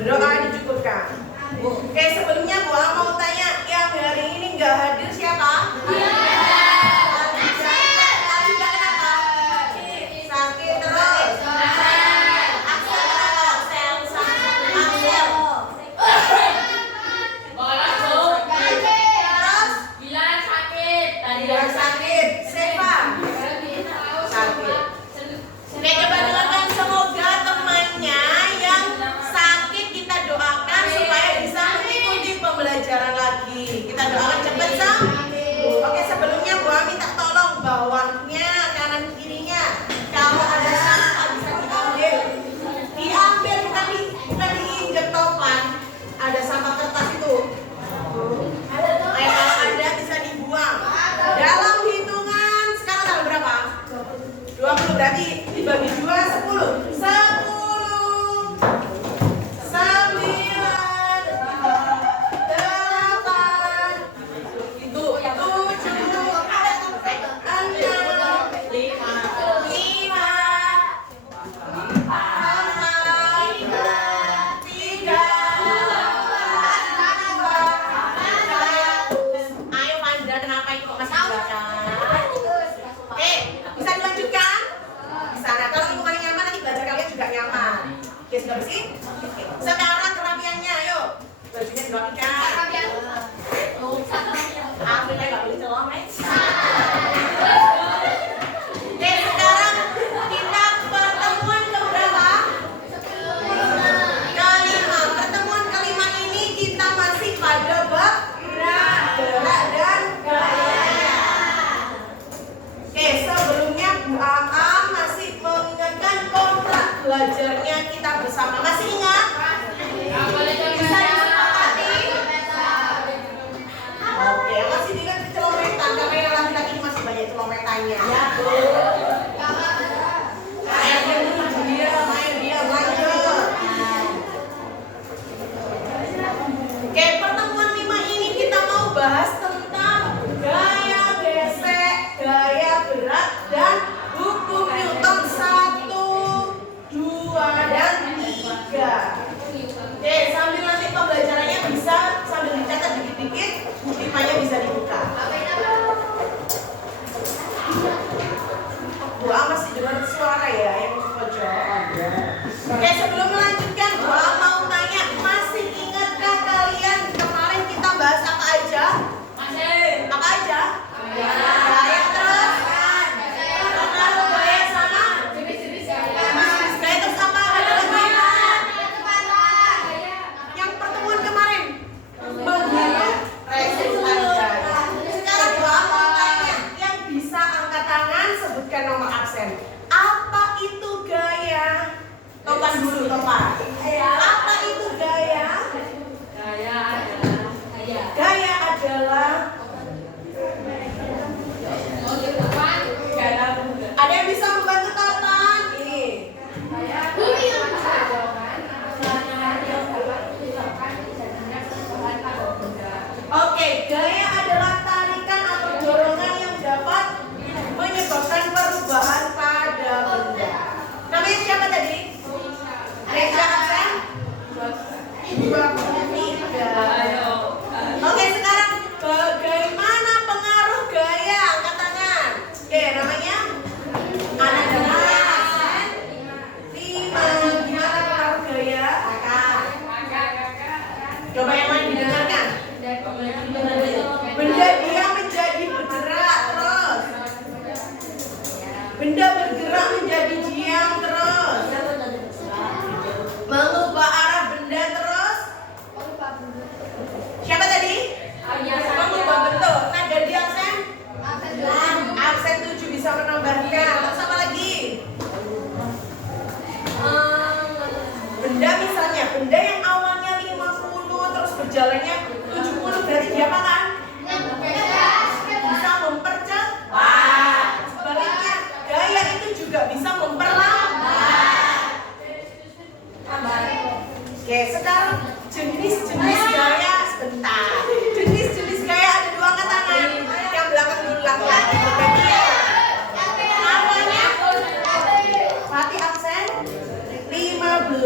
Berdoa dicukupkan. Oke, sebelumnya Bu Am mau tanya, yang hari ini nggak hadir siapa? Sakit terus. Kita doakan cepat Sam. Oke, sebelumnya Bu Am minta tolong bawahnya, kanan kirinya, kalau ada sampah bisa diambil, bukan diinjek topan. Ada sampah kertas itu. Kalau ada bisa dibuang. Dalam hitungan sekarang tanggal berapa? 20, berarti dibagi 2 10.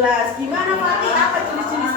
15. Gimana Fatih? Apa jenis-jenis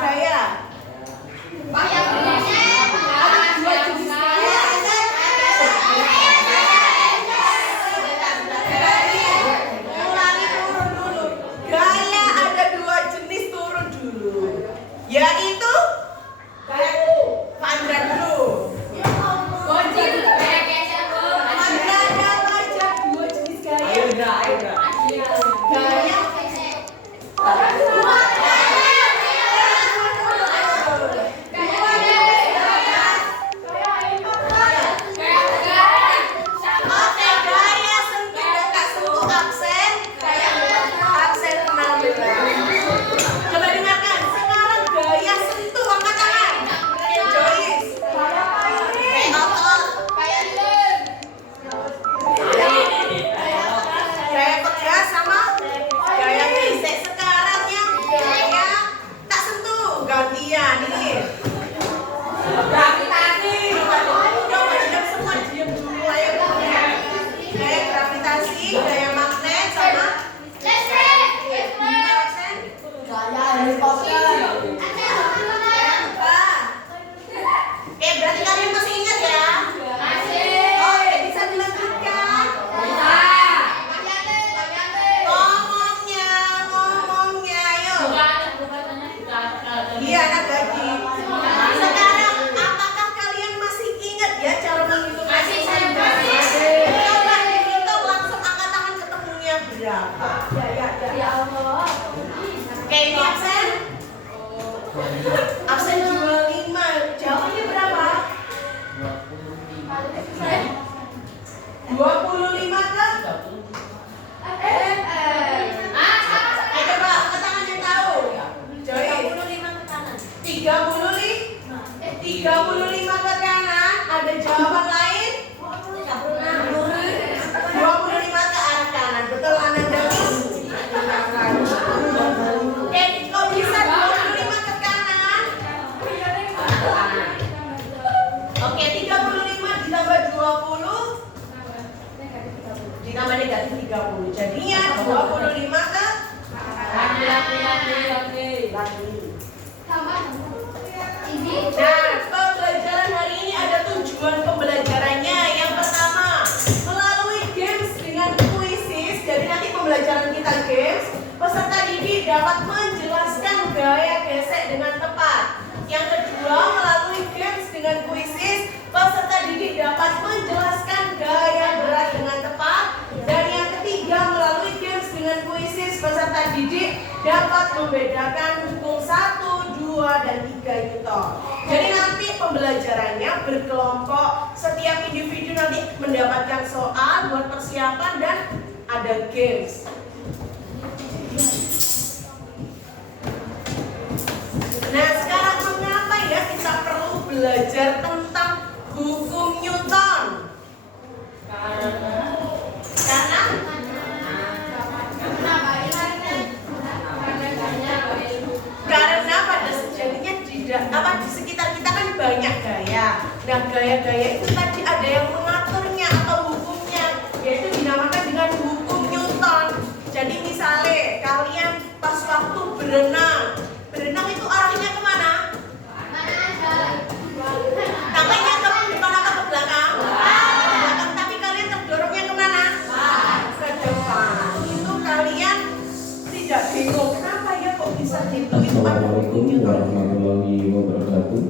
Assalamualaikum warahmatullahi wabarakatuh.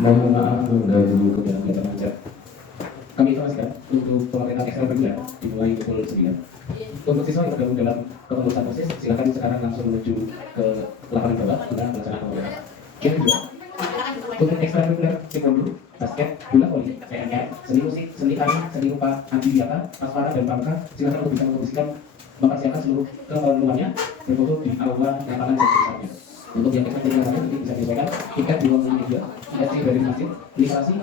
Mohon maaf mengganggu kegiatan acara. Kami informasikan untuk pelatihan ekstrakurikuler dimulai pukul 9. Untuk siswa yang tergabung dalam kepengurusan OSIS, silakan sekarang langsung menuju ke lapangan bawah guna pelaksanaan pembukaan. Yang kedua, untuk ekstrakurikuler taekwondo, basket, bola voli, PNR, seni musik, seni tari, seni rupa, anti-biata, asmara dan pramuka, silakan untuk bisa mengkondisikan mempersiapkan seluruh keperluannya berfoto di aula lapangan dan sekitarnya. Untuk yang kita jadi ini bisa disesuaikan tiket di ruang media, ISC dari masjid, literasi,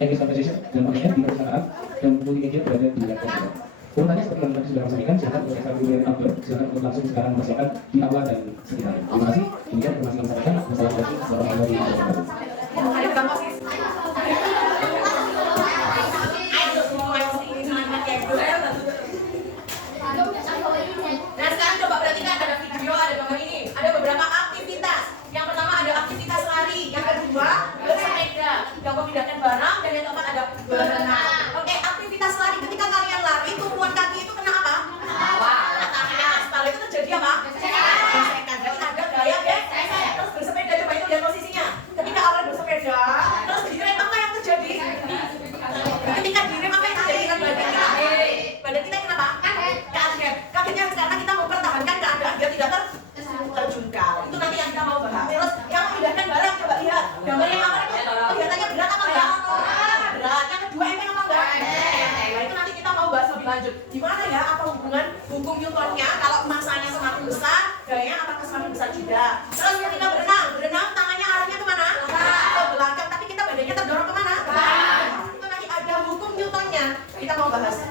English conversation dan pakaian di perpustakaan dan multimedia berada di laptop. Urutannya seperti yang tadi sudah kami sampaikan, silakan untuk ekstrakurikuler outdoor, silakan untuk langsung sekarang mempersiapkan di aula dan sekitarnya. Terima kasih. Demikian informasi kami sampaikan. Wassalamualaikum warahmatullahi wabarakatuh. Nah sekarang coba perhatikan ada video, ada gambar ini. Ada beberapa aktivitas. Yang pertama ada aktivitas lari. Yang kedua Tidak. Terus ketika berenang tangannya arahnya kemana? Ke belakang, tapi kita badannya terdorong kemana? Itu nanti ada hukum Newtonnya. Kita mau bahas.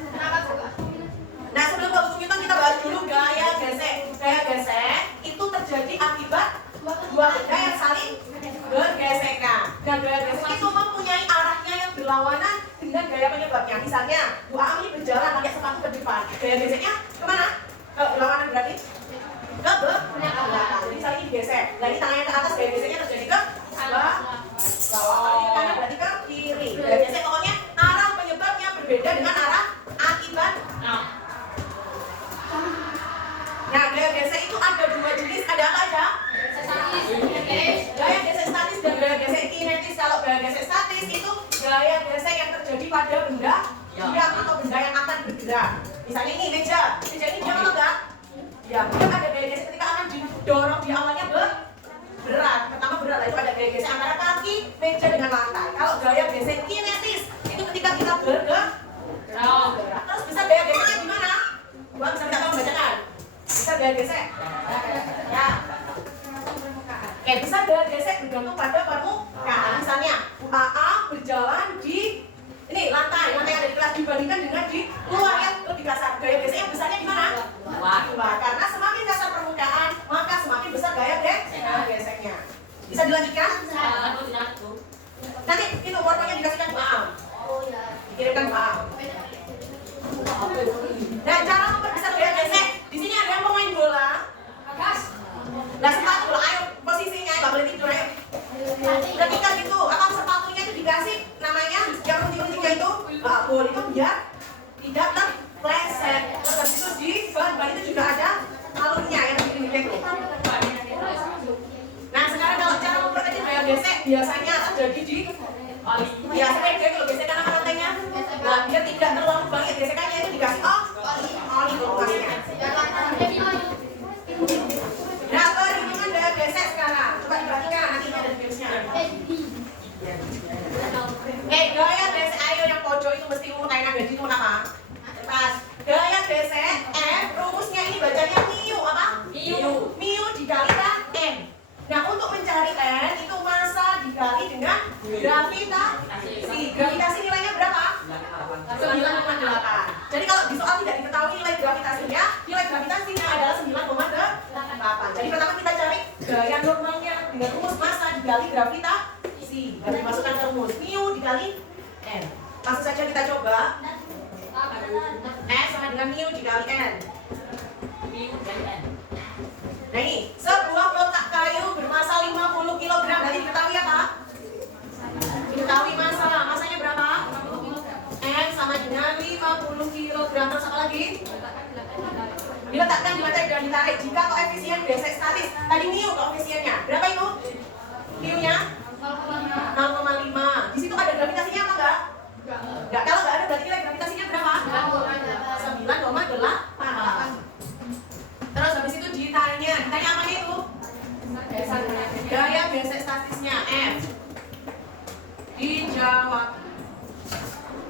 Nah, sebelum ke hukum Newton kita bahas dulu gaya gesek. Gaya gesek itu terjadi akibat dua benda yang saling bergesekan. Dan gaya gesek itu mempunyai arahnya yang berlawanan dengan gaya penyebabnya. Misalnya, Bu Ami berjalan pakai sepatu ke depan. Gaya geseknya kemana? Ke berlawanan berarti? Ke belakang. Jadi saling digesek. Nah, ini tangannya ke atas, gaya geseknya terjadi ke bawah. Kalau ke kanan berarti ke kiri. Gaya gesek pokoknya arah penyebabnya berbeda dengan arah akibat. Nah, gaya gesek itu ada dua jenis. Ada apa aja? Gaya gesek statis dan gaya gesek kinetis. Kalau gaya gesek statis itu gaya gesek yang terjadi pada benda diam atau benda yang akan bergerak. Misalnya ini meja ini diam atau enggak? Ya, mungkin ada gaya gesek ketika akan didorong di awalnya berat. Pertama berat, itu ada gaya gesek antara kaki meja dengan lantai. Kalau gaya gesek kinetis itu ketika kita bergerak. Terus bisa gaya geseknya gimana? Gua bisa minta tolong bacakan. Bisa gaya gesek? Ya. Oke, bisa gaya gesek bergantung pada permukaan. Misalnya, AA berjalan di ini lantai yang ada di kelas dibandingkan dengan di luar yang lebih kasar. Gaya gesek yang besarnya di mana? Luar. Karena semakin kasar permukaan, maka semakin besar gaya geseknya. Bisa dilanjutkan? Nanti itu warnanya dikasihkan Pak Am. Dikirimkan Pak Am. Dan cara memperbesar gaya gesek, di sini ada yang pemain bola. Nah, sepatu, ayo posisinya, nggak boleh tidur, ayo. Ketika gitu, apa sepatunya itu dikasih namanya yang penting-pentingnya itu bola itu biar tidak terpleset. Terus itu di ban itu juga ada alurnya yang begini itu. Nah, sekarang kalau cara memperkecil gaya gesek biasanya terjadi di biasanya kalau gesekan apa rantainya, nah biar tidak terlalu banyak gesekannya itu dikasih oli lokasinya. Nah, perhitungan gaya gesek sekarang. Coba diperhatikan nanti ada videonya. Gaya gesek ayo yang pojok itu mesti umur kayak nada itu apa? Pas. Gaya gesek rumusnya ini bacanya miu apa? Miu dikalikan n. Nah, untuk mencari n itu massa dikali dengan gravitasi. Gravitasi nilainya berapa? 9,8. Jadi kalau di soal tidak diketahui nilai gravitasinya, nilai gravitasinya adalah 9,8. Jadi pertama kita cari gaya normalnya dengan rumus massa dikali gravitasi. Dan dimasukkan ke rumus mu dikali n. Langsung saja kita coba. S sama dengan mu dikali n. Nah ini, sebuah kotak kayu bermassa 50 kg. Berarti diketahui apa? Diketahui massa. Massanya berapa? N sama dengan 50 kg. Terus apa lagi? Diletakkan di lantai dan ditarik. Jika koefisien gesek statis, tadi mu koefisiennya berapa itu? Mu-nya 0,5. Di situ ada gravitasinya apa enggak? Enggak. Kalau enggak ada berarti nilai gravitasinya berapa? 9,8. Terus habis itu ditanya apa itu? Gaya gesek statisnya F. Dijawab.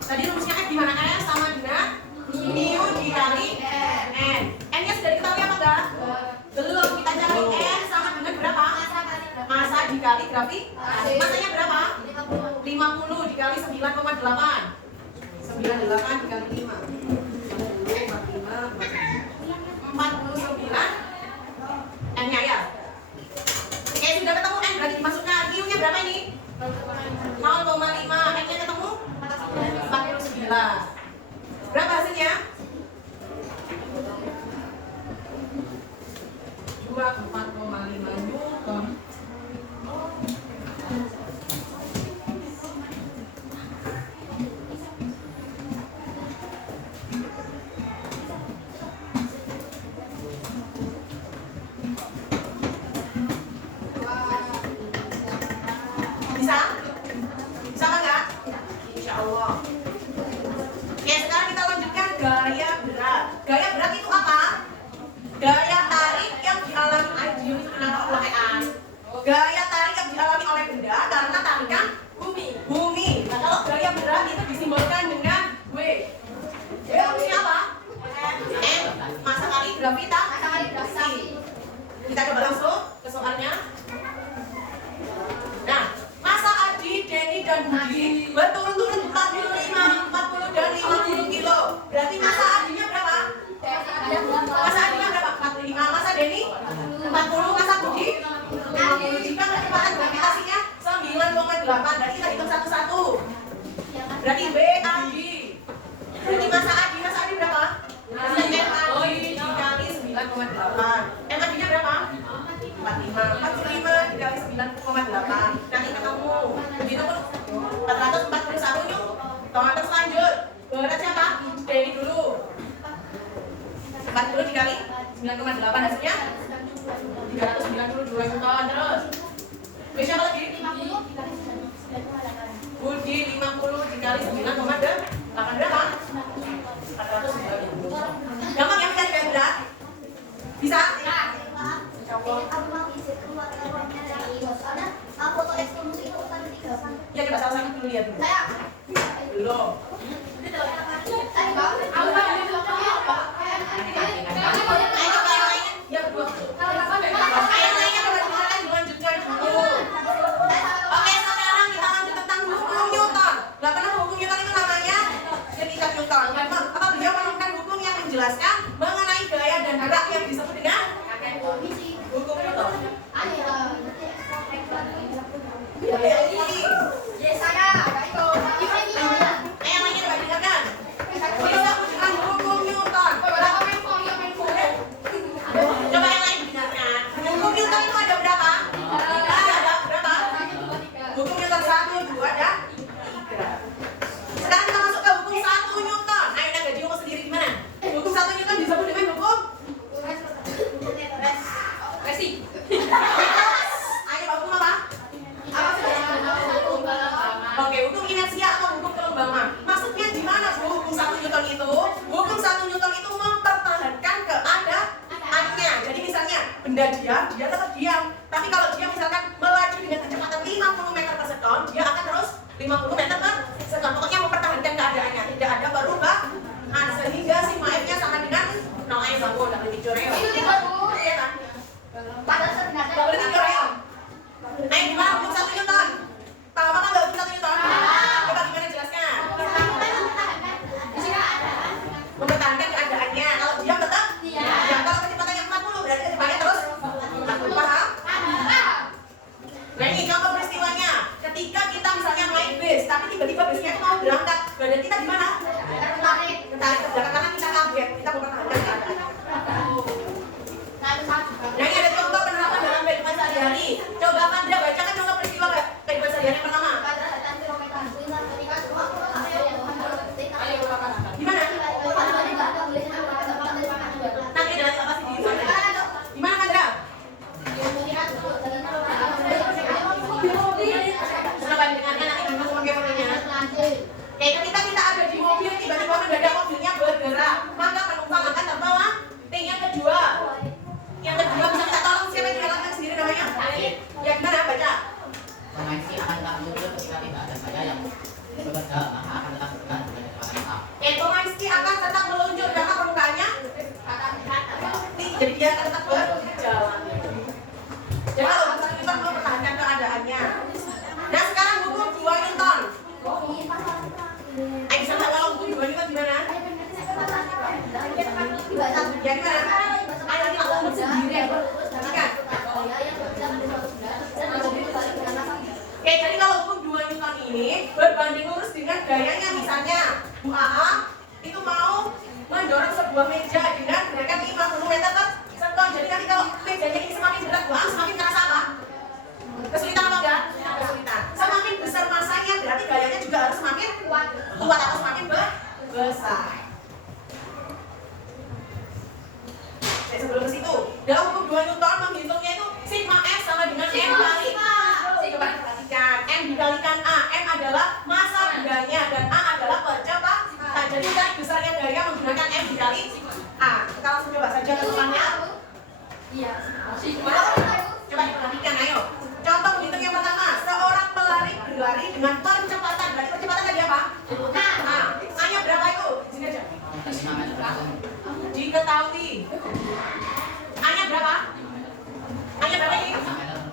Tadi rumusnya F gimana? F sama dengan mu dikali n. N-nya sudah diketahui apa enggak? Belum. Kita cari n sama dengan berapa? Massa dikali gravitasi. Massanya berapa? 50 dikali 9,8. 98 dikali 5. 49 N-nya ya. Oke, sudah ketemu N berarti dimasukkan. Mu-nya berapa ini? 0,5. N-nya ketemu? 49. Berapa hasilnya? 24,5 Newton. 45 dikali 9,8. Nanti ketemu. Begitu pun 441 nyuk. Terus lanjut. Berat siapa? Dari dulu. 40 dikali 9,8 hasilnya 392 Newton. Terus bisa apa lagi? Budi 50 dikali 9,8 berapa? 490. Gampang ya mencari berat? Bisa? Ya coba sama-sama dulu lihat dulu. Belum. Ya berdua. Ayo lainnya bagaimana dilanjutkan dulu. Oke, sekarang kita lanjut tentang hukum Newton. Gak pernah hukum Newton itu namanya Jessica Newton. Apa beliau menemukan hukum yang menjelaskan mengenai gaya dan gerak yang disebut dengan hukum Newton. Ayo lainnya coba dengarkan. Disebut dengan hukum Newton. Coba yang lain dengarkan. Hukum Newton itu ada berapa? Ada berapa? Hukum Newton 1, 2, dan 3. Sekarang kita masuk ke hukum 1 Newton. Ayo udah gaji hukum sendiri gimana? Hukum 1 Newton disebut dengan hukum resi. Ayo hukum apa? Oke, hukum inersia atau hukum kelembaman. Maksudnya di mana Bu hukum 1 Newton itu? Hukum 1 Newton itu mempertahankan keadaannya. Jadi misalnya benda dia tetap diam. Tapi kalau dia misalkan melaju dengan kecepatan 50 meter per sekon, dia akan terus 50 meter per sekon. Pokoknya mempertahankan keadaannya, tidak ada perubahan. Sehingga si F-nya sama dengan 0 ayo bangku, udah lebih coreo. Iya kan? Gak boleh tidur ya. Ayo gimana hukum 1 Newton? Tahu apa nggak hukum 1 Newton? Coba gimana jelaskan? Mempertahankan keadaannya. Kalau diam tetap? Ya, kalau kecepatannya 40 berarti kecepatannya terus 40. Paham? Nah ini contoh peristiwanya. Ketika kita misalnya naik bis, tapi tiba-tiba busnya itu mau berangkat, badan kita gimana? Tertarik ke belakang karena kita kaget. Kita mempertahankan keadaan. Nah ini ada contoh penerapan dalam kehidupan sehari-hari. Coba Pandra bacakan contoh peristiwa kehidupan sehari-hari pertama. Gimana? Nanti jalan apa sih di sana? Gimana Pandra? Coba dengarkan nanti kamu pakai fotonya. Ketika kita ada di mobil, tiba-tiba mendadak mobilnya bergerak, maka penumpang akan terbawa. Yang kedua bisa kita tolong siapa yang jalankan sendiri namanya? Ya gimana baca? Konvensi akan tetap muncul ketika tidak ada saya yang bekerja, maka akan tetap bergerak dengan kecepatan A. Konvensi akan tetap meluncur karena permukaannya jadi dia akan tetap berjalan. Jadi kalau hukum Newton mempertahankan keadaannya. Nah sekarang hukum 2 Newton. Ayo bisa nggak kalau hukum 2 Newton gimana? Ya gimana? Ayo kita ngomong sendiri. Ingat. Oke, jadi kalau hukum 2 Newton ini berbanding lurus dengan gayanya, misalnya Bu AA itu mau mendorong sebuah meja dengan gerakan 50 meter per sekon. Jadi nanti kalau mejanya ini semakin berat, Bu AA semakin terasa apa? Kesulitan apa enggak? Kesulitan. Semakin besar masanya berarti gayanya juga harus semakin kuat atau semakin besar. Sebelum ke situ, dalam hukum 2 Newton menghitungnya itu sigma F sama dengan M kali coba perhatikan, M dikalikan A. M adalah massa bendanya dan A adalah percepatan. Jadi cari besarnya gaya menggunakan M dikali A. Kita langsung coba saja ketemuannya. Iya. Coba diperhatikan, ayo. Contoh menghitung yang pertama, seorang pelari berlari dengan percepatan. Berarti percepatan tadi apa? A. A-nya berapa itu? Sini aja. Diketahui. A-nya berapa? A-nya berapa ini?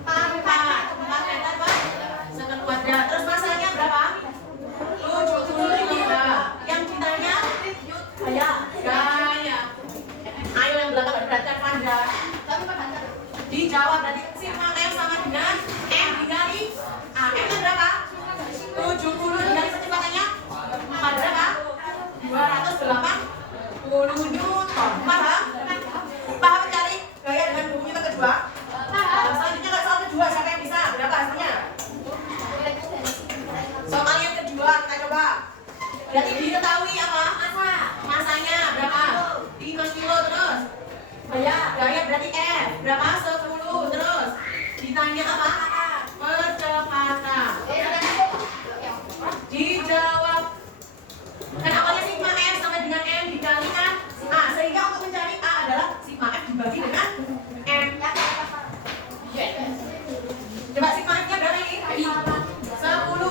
4 meter per sekon kuadrat. Terus masanya berapa? 70 kg. Yang ditanya gaya. Ayo yang belakang berarti Pandra. Ditanya apa? Percepatan. Dijawab. Kan awalnya sigma F sama dengan M dikalikan A. Sehingga untuk mencari A adalah sigma F dibagi dengan M. Coba sigma F-nya berapa ini? 10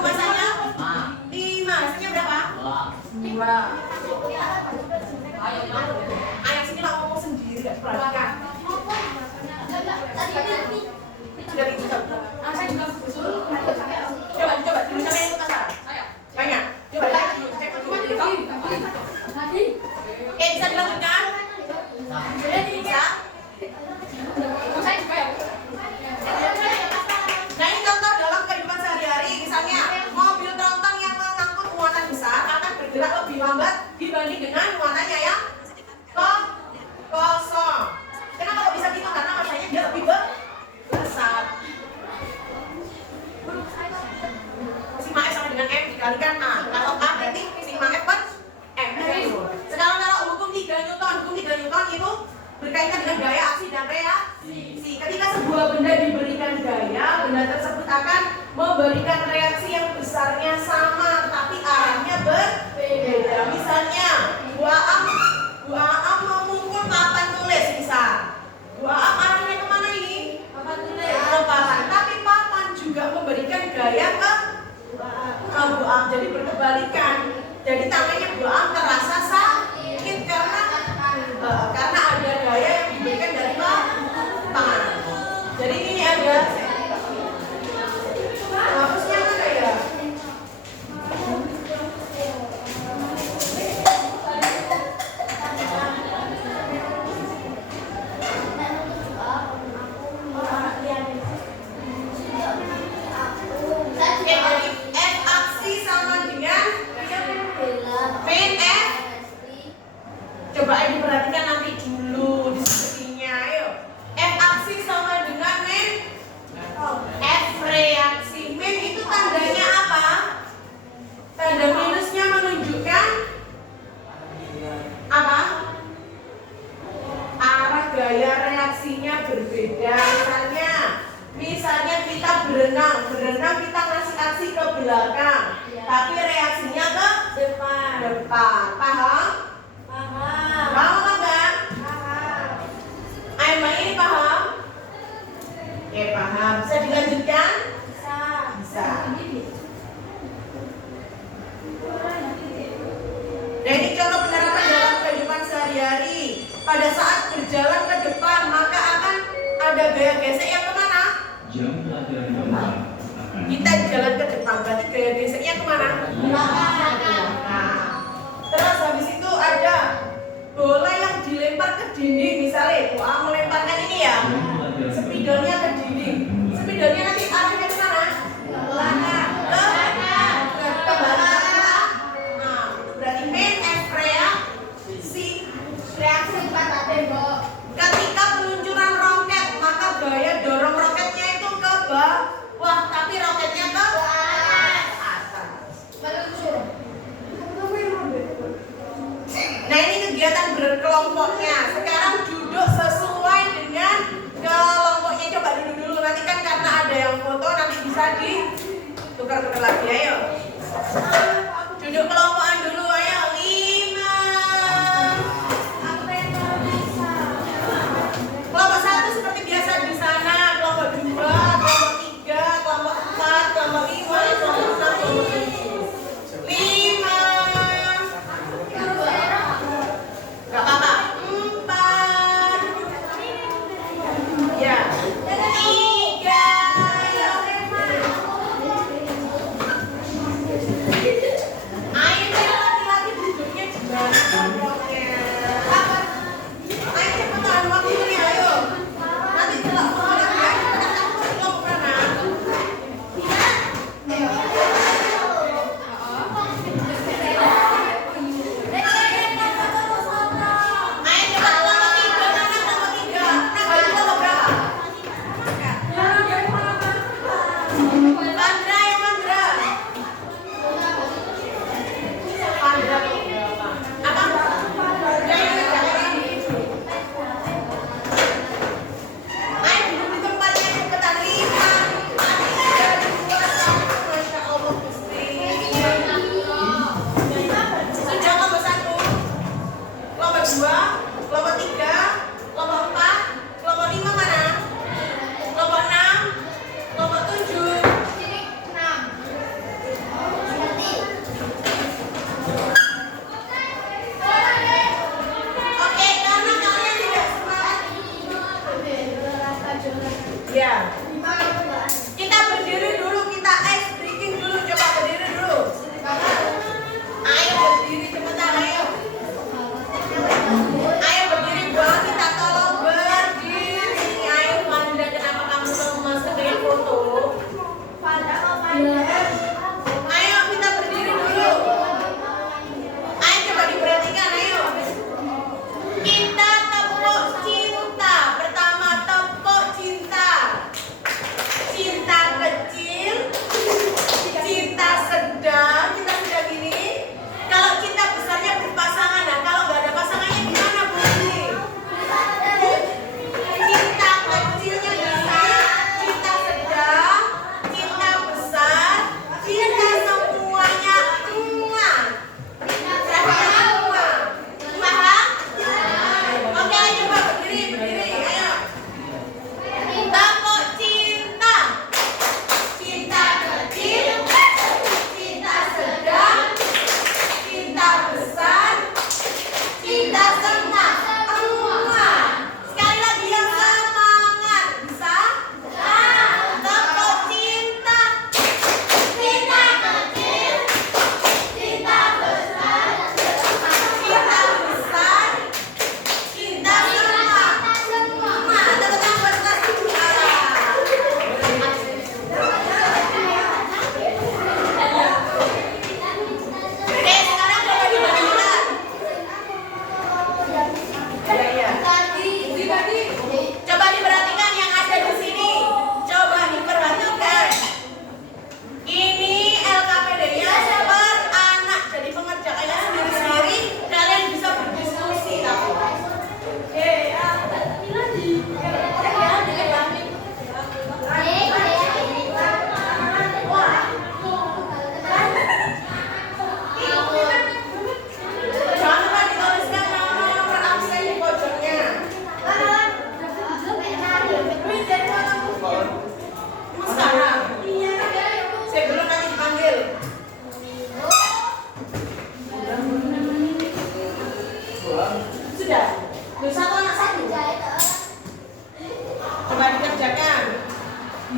masanya? 5. Masanya berapa? 2. Ayah sini lah ngomong sendiri, gak perhatikan. Sudah itu satu. Coba dulu sampai yang kasar. Banyak. Coba dulu, cek dulu. Oke, bisa dilanjutkan? Bisa. Nah, ini contoh dalam kehidupan sehari-hari. Misalnya, mobil tronton yang mengangkut muatan besar akan bergerak lebih lambat dibanding dengan muatannya yang kosong. Kenapa kok bisa gitu? Karena masanya dia lebih besar. Sigma F sama dengan M dikalikan A. Kalau A berarti sigma F per M. Sekarang kalau hukum 3 Newton, hukum 3 Newton itu berkaitan dengan gaya aksi dan reaksi. Ketika sebuah benda diberikan gaya, benda tersebut akan memberikan reaksi yang besarnya sama, tapi arahnya berbeda. Misalnya, Bu Aam memukul papan tulis, misal. Bu Aam arahnya kemana ini? Papan tulis. Ke papan. Tapi papan juga memberikan gaya ke Bu Aam. Jadi berkebalikan. Jadi tangannya Bu Aam terasa sakit karena ada gaya yang diberikan dari papan. Jadi ini ada hapusnya mana ya? Oke, jadi F aksi sama dengan min F. Coba diperhatikan nanti dulu diskusinya, ayo. F aksi sama dengan min F reaksi. Min itu tandanya apa? Tanda minusnya menunjukkan apa? Arah gaya reaksinya berbeda. Misalnya kita berenang kita ngasih aksi ke belakang, tapi reaksinya ke depan. Paham? Paham apa enggak? Ayo ini paham? Oke, paham. Bisa dilanjutkan? Bisa. Nah, ini contoh penerapan dalam kehidupan sehari-hari. Pada saat berjalan ke depan, maka akan ada gaya gesek yang kemana? Kita jalan ke depan, berarti gaya geseknya kemana? Belakang. Terus habis itu ada bola yang dilempar ke dinding, misalnya Bu A melemparkan ini ya, spidolnya ke dinding. Spidolnya nanti arahnya ke mana? Belakang. Ke belakang. Nah, berarti min F reaksi. Reaksi ketika peluncuran roket, maka gaya dorong roketnya itu ke bawah, tapi roketnya ke atas. Nah, ini kegiatan berkelompoknya. Sekarang duduk sesuai dengan kelompoknya. Coba dulu nanti kan karena ada yang foto nanti bisa ditukar-tukar lagi. Ayo. Duduk kelompokan dulu, ayo. 5. Kelompok 1 seperti biasa di sana. Kelompok 2, kelompok 3, kelompok 4, kelompok 5, kelompok 6, kelompok 7. 5. Gak apa-apa. 4. Ya. 3. Ayo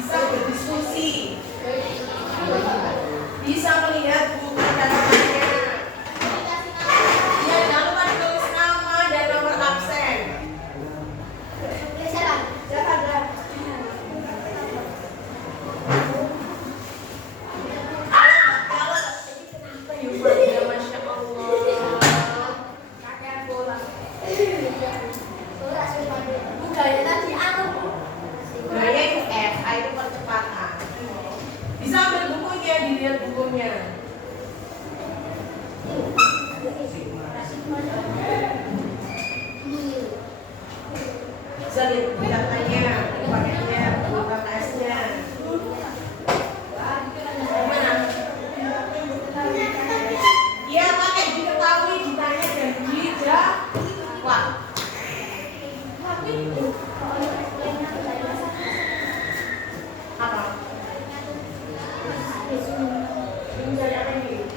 bisa berdiskusi, bisa melihat buku catatannya. Ya, jangan lupa ditulis nama dan nomor absen. Masya Allah. Gaya itu F, A itu percepatan. Bisa ambil bukunya, dilihat bukunya. Bisa lihat datanya, pakainya, buka S-nya. Gimana? Iya, pakai diketahui, ditanya dan dijawab. Apa? Mencari apa ini?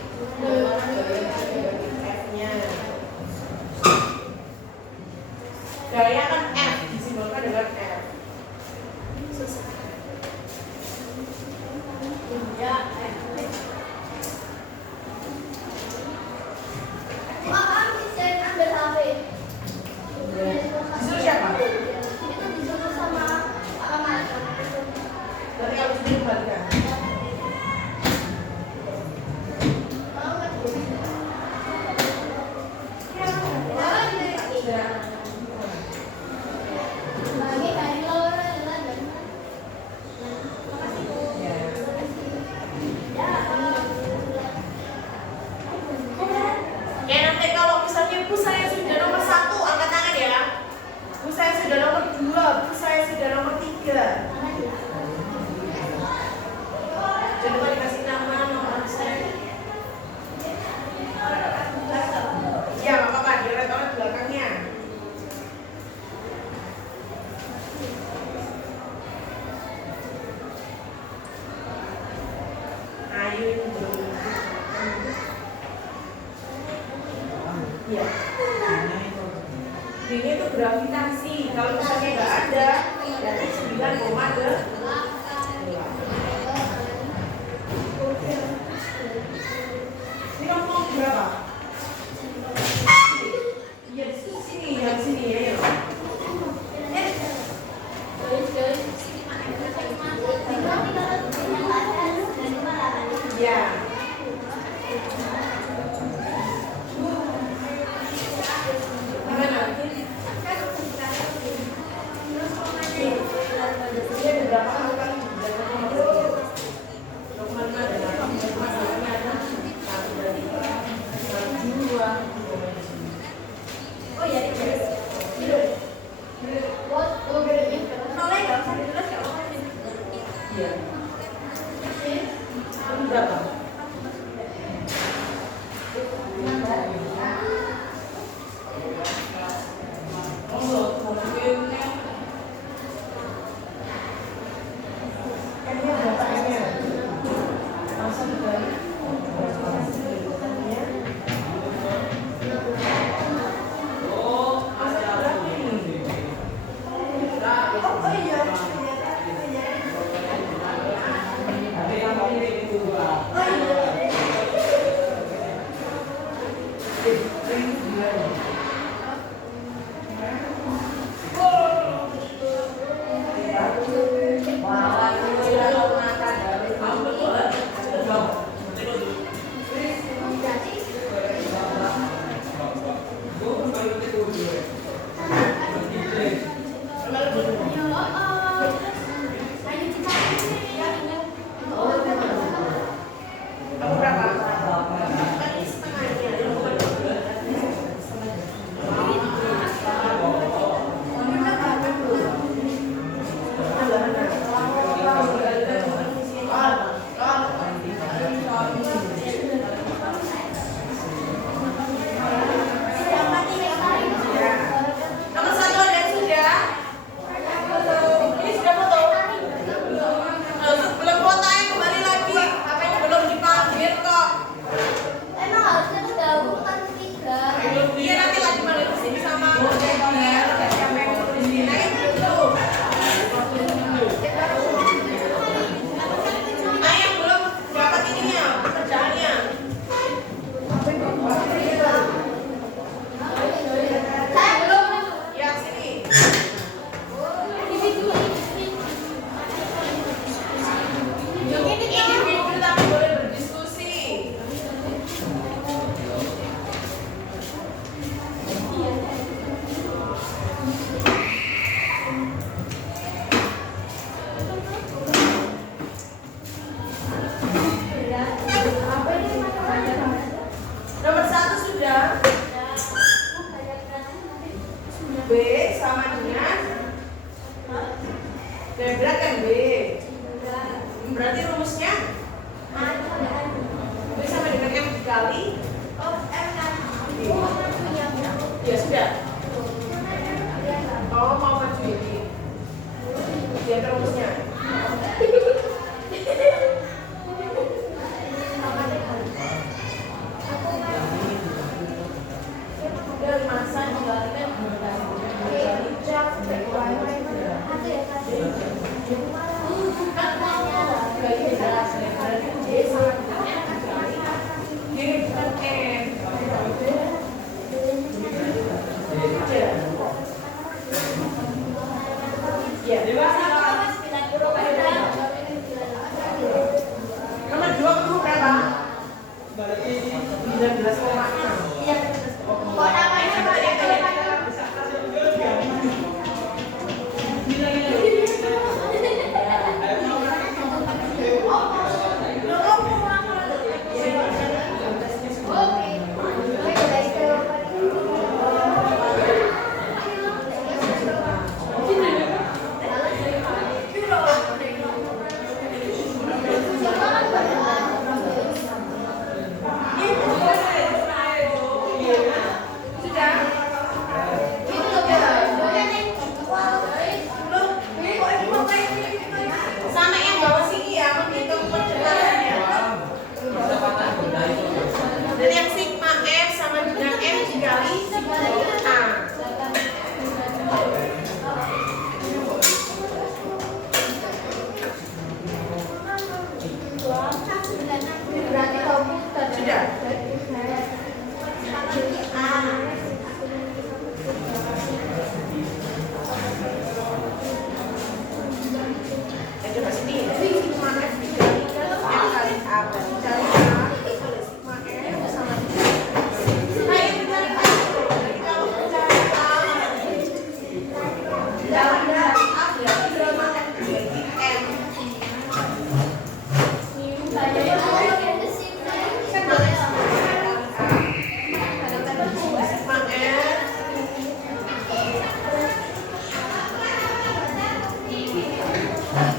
F-nya. Gaya kan F, disimbolkan dengan F. Ya, F. Disuruh siapa? Nanti harus dikembalikan. Ya nanti kalau misalnya bu saya sudah nomor 1, angkat tangan ya. Bu saya sudah nomor 2, bu saya sudah nomor 3. Jangan lupa dikasih nama, nomor absen. Ya nggak apa-apa, dioret-oret belakangnya. Ayo ini dulu. Iya. Ini tuh gravitasi. Kalau misalnya nggak ada, berarti 9,8. Ini kamu mau berapa? Iya, sini, yang sini ya. Ya. Gimana? Ini ada berapa kali? Oh iya, iya. Berapa?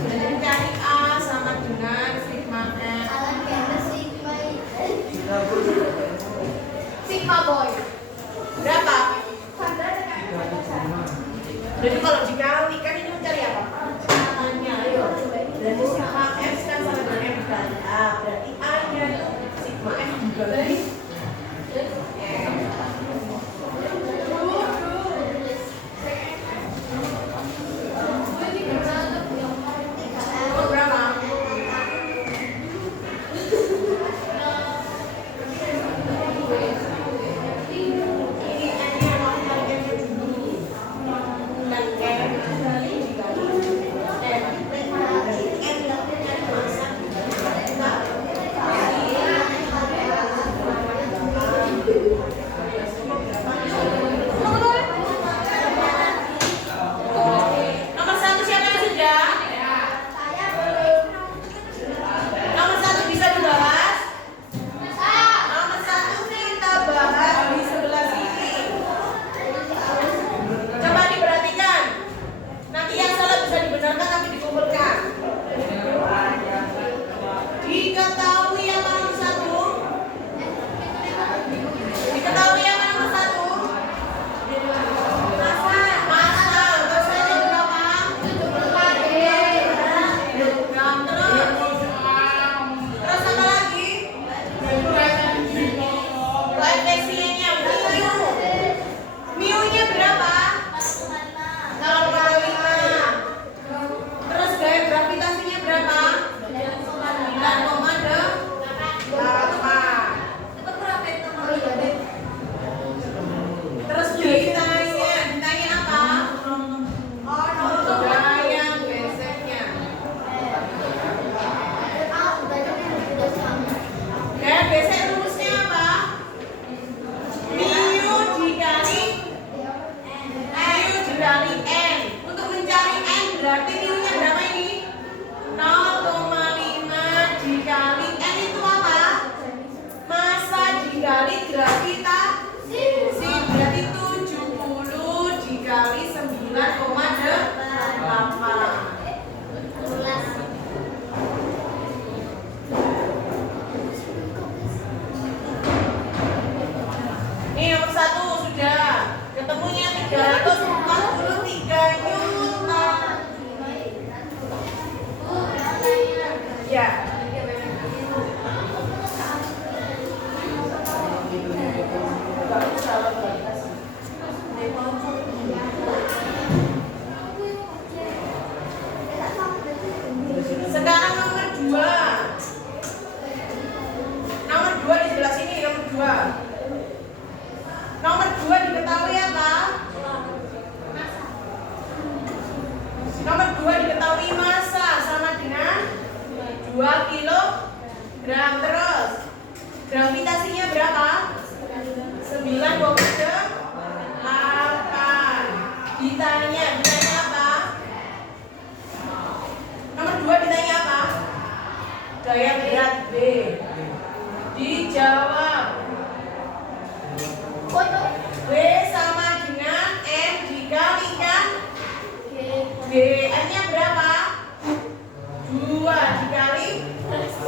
Mencari A sama dengan sigma N. Sigma boy. Berapa? Jadi kalau dikali kan ini mencari apa? A-nya, ayo. Berarti sigma F kan sama dengan F dikali A. Berarti A-nya sigma F dikali F. Berapa? Ini N-nya mau kali N-nya dulu. Dan N dikali F. Berarti N yang masa nomor satu siapa yang sudah? Nomor satu bisa dibahas? Nomor satu kita bahas di sebelah sini. Coba diperhatikan. Nanti yang salah bisa dibenarkan tapi dikumpulkan. Diketahui yang mana nomor satu? Diketahui yang mana nomor satu? Masa. Masanya berapa? Terus apa lagi? Koefisiennya mu. Mu-nya berapa? 0,5. Terus gaya gravitasinya berapa? 9,8. Terus ditanya apa? Gaya geseknya. Gaya gesek rumusnya apa? Mu dikali N. Untuk mencari N berarti mu-nya berapa ini? 0,5 dikali N itu apa? Massa dikali gravitasi. Berarti 70 dikali 9,8. Ini nomor satu sudah. Ketemunya 343 Newton. Ya. Sekarang nomor 2. Nomor 2 di sebelah sini, nomor 2. Nomor 2 diketahui apa? Nomor 2 diketahui massa sama dengan 2 kilogram. Terus gravitasinya berapa? 9,8. Ditanya apa? Nomor 2 ditanya apa? Gaya berat B. Dijawab B sama dengan M dikalikan G. M-nya berapa? 2 dikali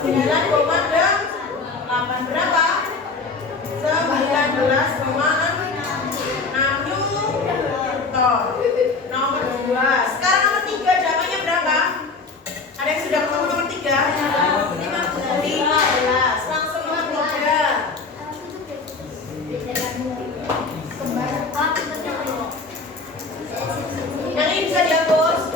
9,8 berapa? 19,6 Newton. Nomor 2. Sekarang nomor 3 jawabannya berapa? Ada yang sudah ketemu nomor 3? 15. Langsung nomor 3. Yang ini bisa dihapus.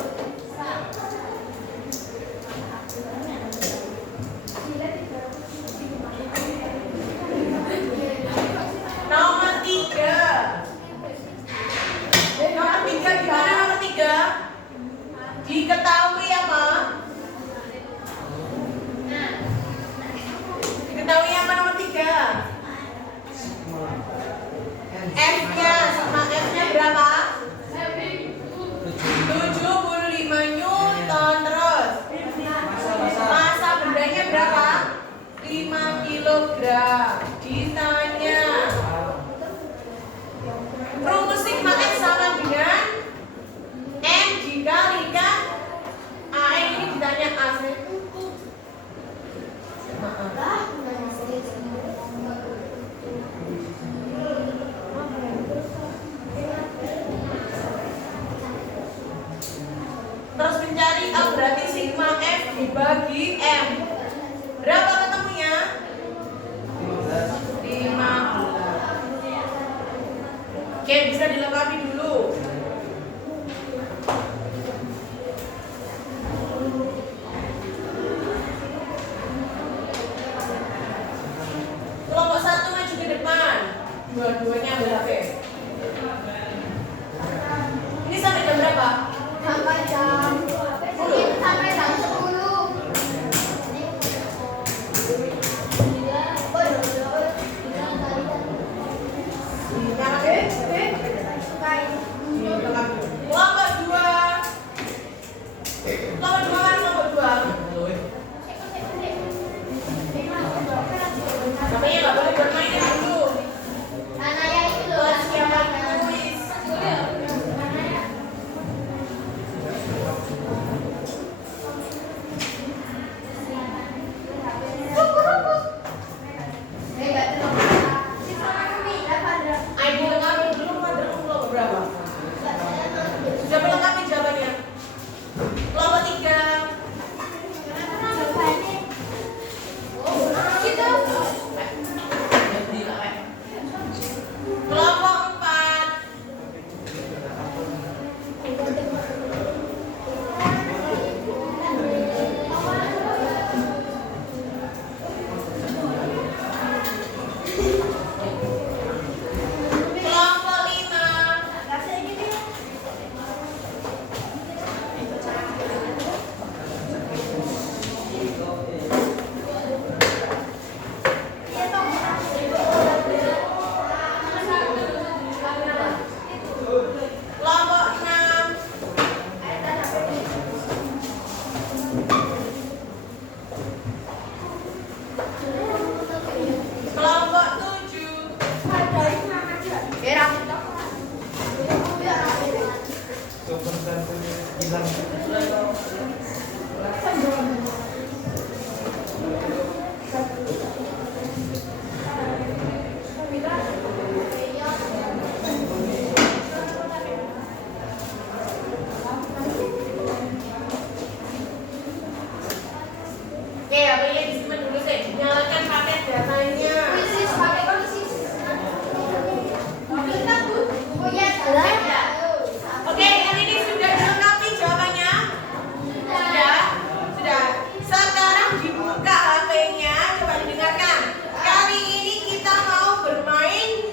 bagi M. Berapa ketemunya? 15. Oke, bisa dilengkapi dulu. Kelompok 1 maju ke depan. Dua-duanya ambil HP. Ini sampai jam berapa? Sampai jam 10. Kelompok 2. Kelompok 2 kan kelompok 2. Namanya nggak boleh bermain dulu. Anaknya itu loh. Persiapan kuis. Ayo dilengkapi dulu pada kelompok berapa? Sudah melengkapi jawabannya. Kelompok 3. Kelompok 4. Kelompok 5. Kelompok 6. Kelompok 7. Oke, HP-nya disimpan dulu sih. Nyalakan paket datanya. Oke, yang ini sudah dilengkapi jawabannya? Sudah? Sudah. Sekarang dibuka HP-nya, coba didengarkan. Kali ini kita mau bermain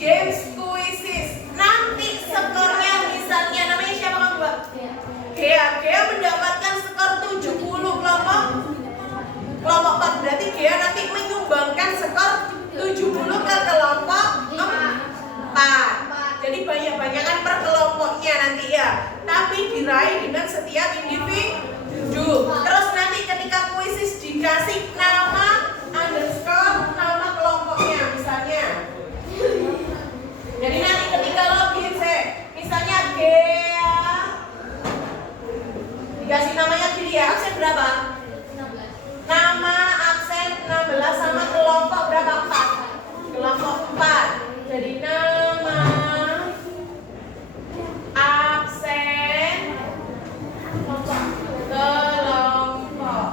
games kuisis. Nanti skornya misalnya namanya siapa kamu, Mbak? Gea mendapatkan skor 70 kelompok 4, berarti Gea nanti menyumbangkan skor 70 ke kelompok 4. Jadi banyak-banyakan per kelompoknya nanti ya. Tapi diraih dengan setiap individu. Terus nanti ketika kuisis dikasih nama underscore nama kelompoknya misalnya. Jadi nanti ketika login misalnya Gea dikasih namanya gini ya, absen berapa? Nama absen 16 sama kelompok berapa? 4. Kelompok 4. Jadi nama absen kelompok.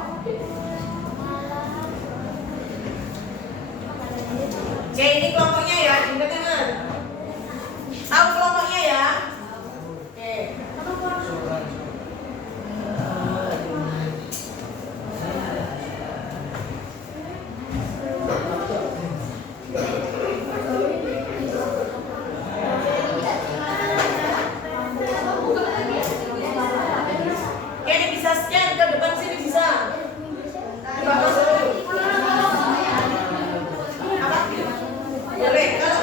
Oke, ini kelompoknya ya, ingat-ingat. Tahu kelompoknya ya? Oke. Ini bisa scan ke depan sini bisa. Di bawah sini. Apa? Boleh kalau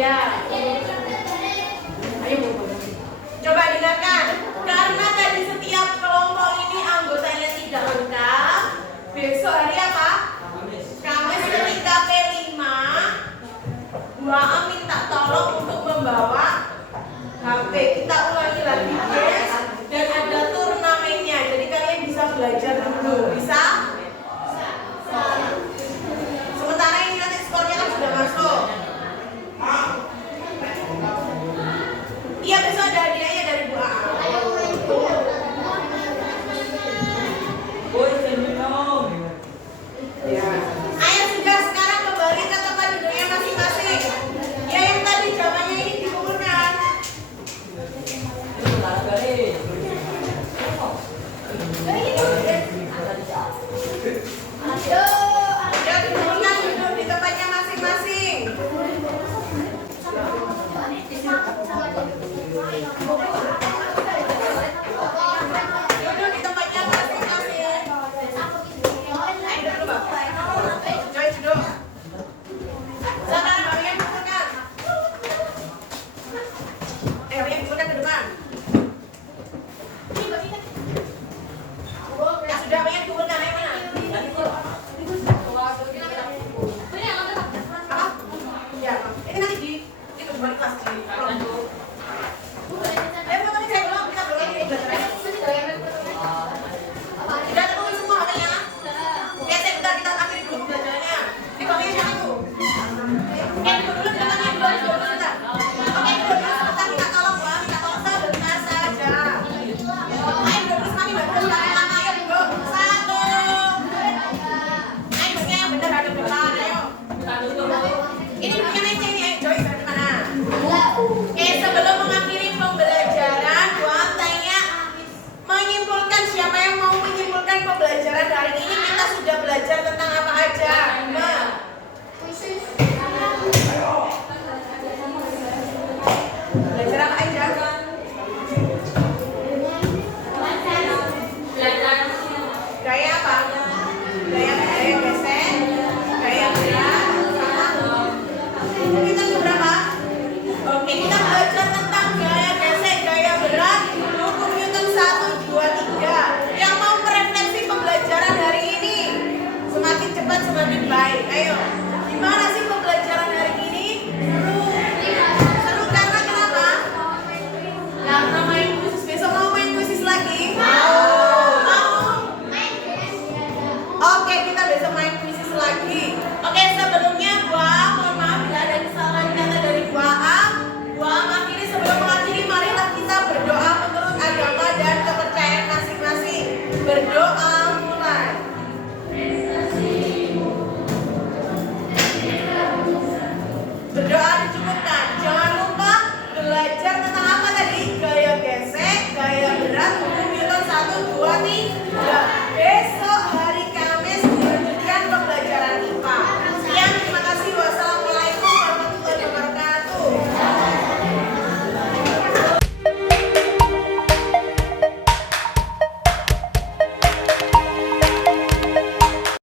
Ya. Ayo Bu. Coba dengarkan. Karena tadi setiap kelompok ini anggotanya tidak lengkap, besok hari apa? Kamis ketika P5, Bu Am minta tolong untuk membawa HP. Kita ulangi lagi guys. Dan ada turnamennya. Jadi kalian bisa belajar dulu. Bisa? Sementara ini nanti skornya kan sudah masuk. Iya, besok ada hadiahnya dari Bu Am. Ya. Ayo sudah sekarang kembali ke tempat duduknya masing-masing. Ya, yang tadi jawabannya ini dikumpulkan. Ya, dikumpulkan duduk di tempatnya masing-masing. Duduk di tempatnya masing-masing. Ayo duduk dulu, Bang. Joy duduk. Sana, Bang Ian kumpulkan. Ayo, Ian kumpulkan ke depan. Ya sudah, Bang Ian kumpulkan. Ayo mana? Apa? Ya, ini nanti di itu balik kelas di kelompok. Ayo fotonya saya belum, kita belum ini belajarnya. Sudah terkumpul semua hpnya? Oke, bentar kita akhiri dulu belajarnya. Ini bangnya siapa tuh? Duduk dulu di depannya dulu sebentar. Oke, duduk dulu sebentar, minta tolong Bu Am, minta tolong sebentar saja. Ayo duduk semakin bagus, pakai lama, ayo duduk. Satu. Ayo duduknya yang benar ada depan, ayo. Ini duduknya meja ini, ayo Joy, dari mana? Oke, sebelum mengakhiri pembelajaran, Bu Am tanya menyimpulkan, siapa yang mau menyimpulkan pembelajaran hari ini kita sudah belajar tentang apa aja? Belajar